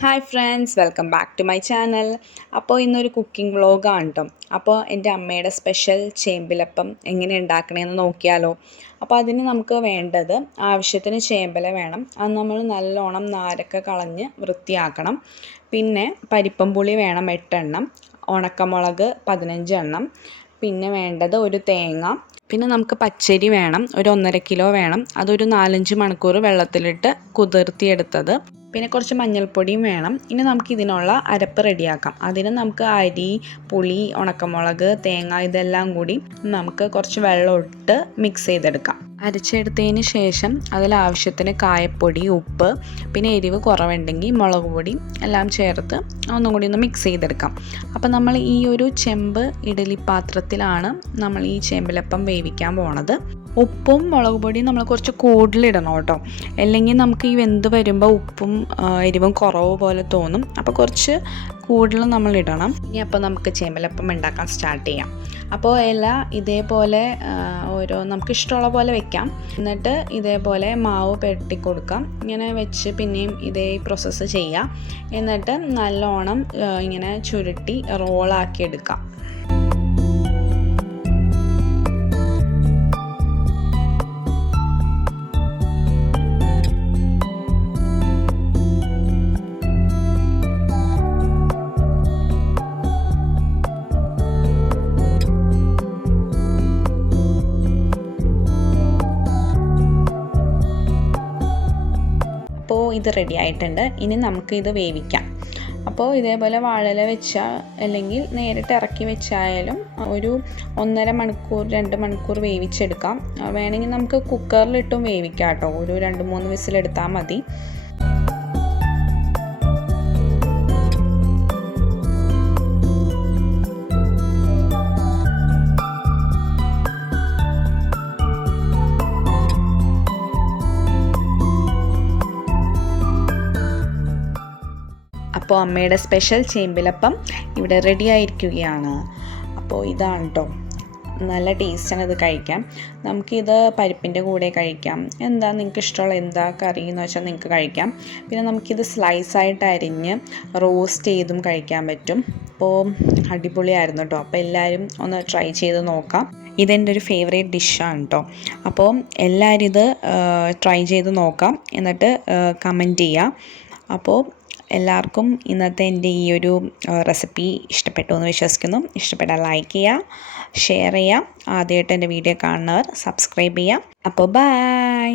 Hi friends, welcome back to my channel. അപ്പോൾ ഇന്നൊരു cooking വ്ളോഗാണ് കേട്ടോ. അപ്പോൾ എൻ്റെ അമ്മയുടെ സ്പെഷ്യൽ ചേമ്പിലപ്പം എങ്ങനെ ഉണ്ടാക്കണമെന്ന് നോക്കിയാലോ. അപ്പോൾ അതിന് നമുക്ക് വേണ്ടത് ആവശ്യത്തിന് ചേമ്പില വേണം. അത് നമ്മൾ നല്ലോണം നാരൊക്കെ കളഞ്ഞ് വൃത്തിയാക്കണം. പിന്നെ പരിപ്പും പുളി വേണം 8 എണ്ണം, ഉണക്കമുളക് 15 എണ്ണം, പിന്നെ വേണ്ടത് ഒരു തേങ്ങ, പിന്നെ നമുക്ക് പച്ചരി വേണം, ഒരു 1.5 കിലോ വേണം. അതൊരു 4-5 മണിക്കൂർ വെള്ളത്തിലിട്ട് കുതിർത്തിയെടുത്തത്. പിന്നെ കുറച്ച് മഞ്ഞൾപ്പൊടിയും വേണം. ഇനി നമുക്ക് ഇതിനുള്ള അരപ്പ് റെഡിയാക്കാം. അതിന് നമുക്ക് അരി, പുളി, ഉണക്കമുളക്, തേങ്ങ ഇതെല്ലാം കൂടി നമുക്ക് കുറച്ച് വെള്ളം ഇട്ട് മിക്സ് ചെയ്തെടുക്കാം. അരച്ചെടുത്തതിന് ശേഷം അതിലാവശ്യത്തിന് കായപ്പൊടി, ഉപ്പ്, പിന്നെ എരിവ് കുറവുണ്ടെങ്കിൽ മുളക് പൊടി എല്ലാം ചേർത്ത് ഒന്നും കൂടി ഒന്ന് മിക്സ് ചെയ്തെടുക്കാം. അപ്പോൾ നമ്മൾ ഈ ഒരു ചെമ്പ് ഇഡലി പാത്രത്തിലാണ് നമ്മൾ ഈ ചേമ്പിലപ്പം വേവിക്കാൻ പോണത്. ഉപ്പും മുളക് പൊടിയും നമ്മൾ കുറച്ച് കൂടുതലിടണം കേട്ടോ. അല്ലെങ്കിൽ നമുക്ക് ഈ വെന്ത് വരുമ്പോൾ ഉപ്പും എരിവും കുറവ് പോലെ തോന്നും. അപ്പോൾ കുറച്ച് കൂടുതൽ നമ്മൾ ഇടണം. ഇനി അപ്പോൾ നമുക്ക് ചേമ്പിലപ്പം ഉണ്ടാക്കാൻ സ്റ്റാർട്ട് ചെയ്യാം. അപ്പോൾ എല്ലാം ഇതേപോലെ ഓരോ നമുക്ക് ഇഷ്ടമുള്ള പോലെ വെക്കാം. എന്നിട്ട് ഇതേപോലെ മാവ് പെരട്ടി കൊടുക്കാം. ഇങ്ങനെ വെച്ച് പിന്നെയും ഇതേ പ്രോസസ്സ് ചെയ്യാം. എന്നിട്ട് നല്ലോണം ഇങ്ങനെ ചുരുട്ടി റോളാക്കി എടുക്കാം. അപ്പോൾ ഇത് റെഡി ആയിട്ടുണ്ട്. ഇനി നമുക്ക് ഇത് വേവിക്കാം. അപ്പോൾ ഇതേപോലെ വാഴയില വെച്ചാൽ അല്ലെങ്കിൽ നേരിട്ട് ഇറക്കി വെച്ചായാലും ഒരു 1.5 മണിക്കൂർ 2 മണിക്കൂർ വേവിച്ചെടുക്കാം. വേണമെങ്കിൽ നമുക്ക് കുക്കറിലിട്ടും വേവിക്കാം കേട്ടോ. ഒരു 2-3 വിസിലെടുത്താൽ മതി. അപ്പോൾ അമ്മയുടെ സ്പെഷ്യൽ ചേമ്പിലപ്പം ഇവിടെ റെഡി ആയിരിക്കുകയാണ്. അപ്പോൾ ഇതാണ് കേട്ടോ, നല്ല ടേസ്റ്റാണ് ഇത് കഴിക്കാം. നമുക്കിത് പരിപ്പിൻ്റെ കൂടെ കഴിക്കാം. എന്താ നിങ്ങൾക്ക് ഇഷ്ടമുള്ള എന്താ കറി എന്ന് വെച്ചാൽ നിങ്ങൾക്ക് കഴിക്കാം. പിന്നെ നമുക്കിത് സ്ലൈസായിട്ട് അരിഞ്ഞ് റോസ്റ്റ് ചെയ്തും കഴിക്കാൻ പറ്റും. അപ്പോൾ അടിപൊളിയായിരുന്നു കേട്ടോ. അപ്പോൾ എല്ലാവരും ഒന്ന് ട്രൈ ചെയ്ത് നോക്കാം. ഇതെൻ്റെ ഒരു ഫേവറേറ്റ് ഡിഷാണ് കേട്ടോ. അപ്പോൾ എല്ലാവരും ഇത് ട്രൈ ചെയ്ത് നോക്കാം, എന്നിട്ട് കമൻറ്റ് ചെയ്യാം. അപ്പോൾ എല്ലാവർക്കും ഇന്നത്തെ എൻ്റെ ഈ ഒരു റെസിപ്പി ഇഷ്ടപ്പെട്ടു എന്ന് വിശ്വസിക്കുന്നു. ഇഷ്ടപ്പെട്ടാൽ ലൈക്ക് ചെയ്യുക, ഷെയർ ചെയ്യുക. ആദ്യമായിട്ട് എൻ്റെ വീഡിയോ കാണുന്നവർ സബ്സ്ക്രൈബ് ചെയ്യുക. അപ്പോൾ ബൈ.